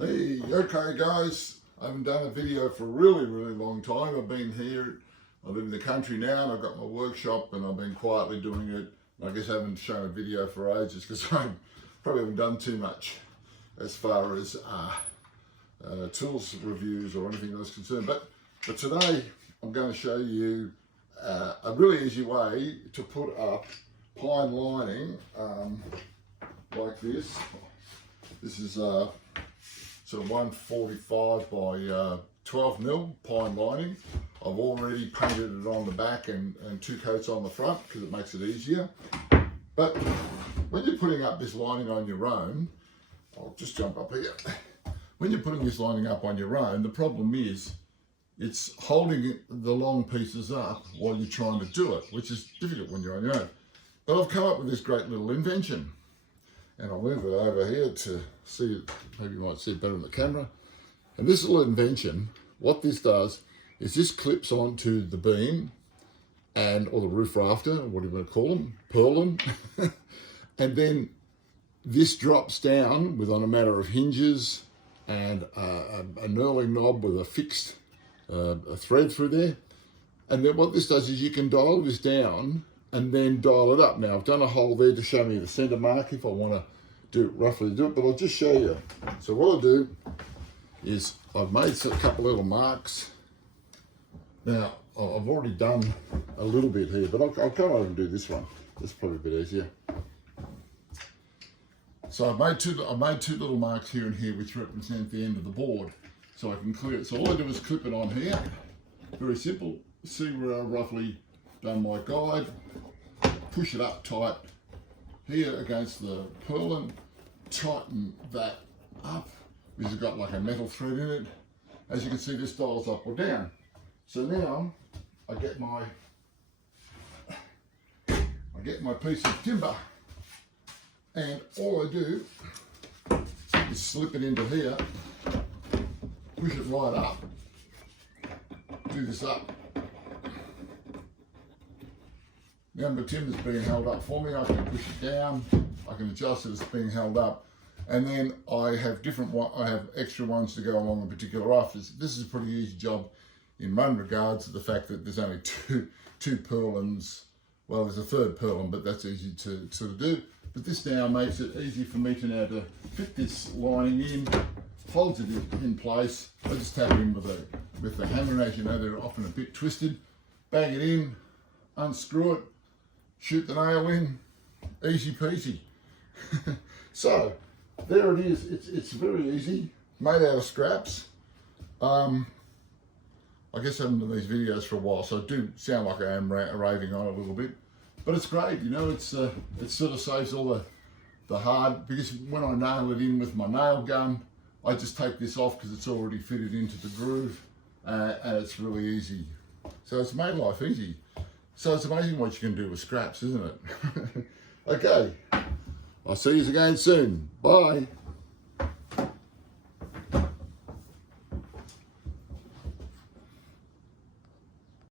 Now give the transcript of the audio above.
Hey, okay guys, I haven't done a video for a really long time. I've been here, I live in the country now and I've got my workshop and I've been quietly doing it. I guess I haven't shown a video for ages because I probably haven't done too much as far as tools reviews or anything that's concerned. But today I'm going to show you a really easy way to put up pine lining like this. This is sort of 145 by 12 mil pine lining. I've already painted it on the back and two coats on the front because it makes it easier. But when you're putting up this lining on your own, I'll just jump up here. When you're putting this lining up on your own, the problem is it's holding the long pieces up while you're trying to do it, which is difficult when you're on your own. But I've come up with this great little invention. And I'll move it over here to see it, maybe you might see it better in the camera. And this little invention, what this does is this clips onto the beam or the roof rafter, what do you want to call them, purlin. And then this drops down on a matter of hinges and a knurling knob with a fixed a thread through there. And then what this does is you can dial this down and then dial it up. Now I've done a hole there to show me the center mark if I want to roughly do it, but I'll just show you. So what I'll do is I've made a couple little marks. Now I've already done a little bit here, but I'll come over and do this one. That's probably a bit easier. So I've made two little marks here and here which represent the end of the board, so I can clear it. So all I do is clip it on here. Very simple. See where I've roughly done my guide, push it up tight here against the purlin, tighten that up because it's got like a metal thread in it. As you can see, this dials up or down. So now I get my piece of timber, and all I do is slip it into here, push it right up, do this up. Now my timber's being held up for me, I can push it down, I can adjust it as it's being held up, and then I have extra ones to go along the particular rafters. This is a pretty easy job in one regard to the fact that there's only two purlins. Well, there's a third purlin, but that's easy to sort of do. But this now makes it easy for me to fit this lining in, holds it in place. I just tap it in with the hammer. As you know, they're often a bit twisted. Bang it in, unscrew it, shoot the nail in, easy peasy. So there it is. It's very easy, made out of scraps. I guess I haven't done these videos for a while, so I do sound like I am raving on it a little bit, but it's great. You know, it sort of saves all the hard, because when I nail it in with my nail gun, I just take this off because it's already fitted into the groove, and it's really easy. So it's made life easy. So it's amazing what you can do with scraps, isn't it? Okay, I'll see you again soon. Bye.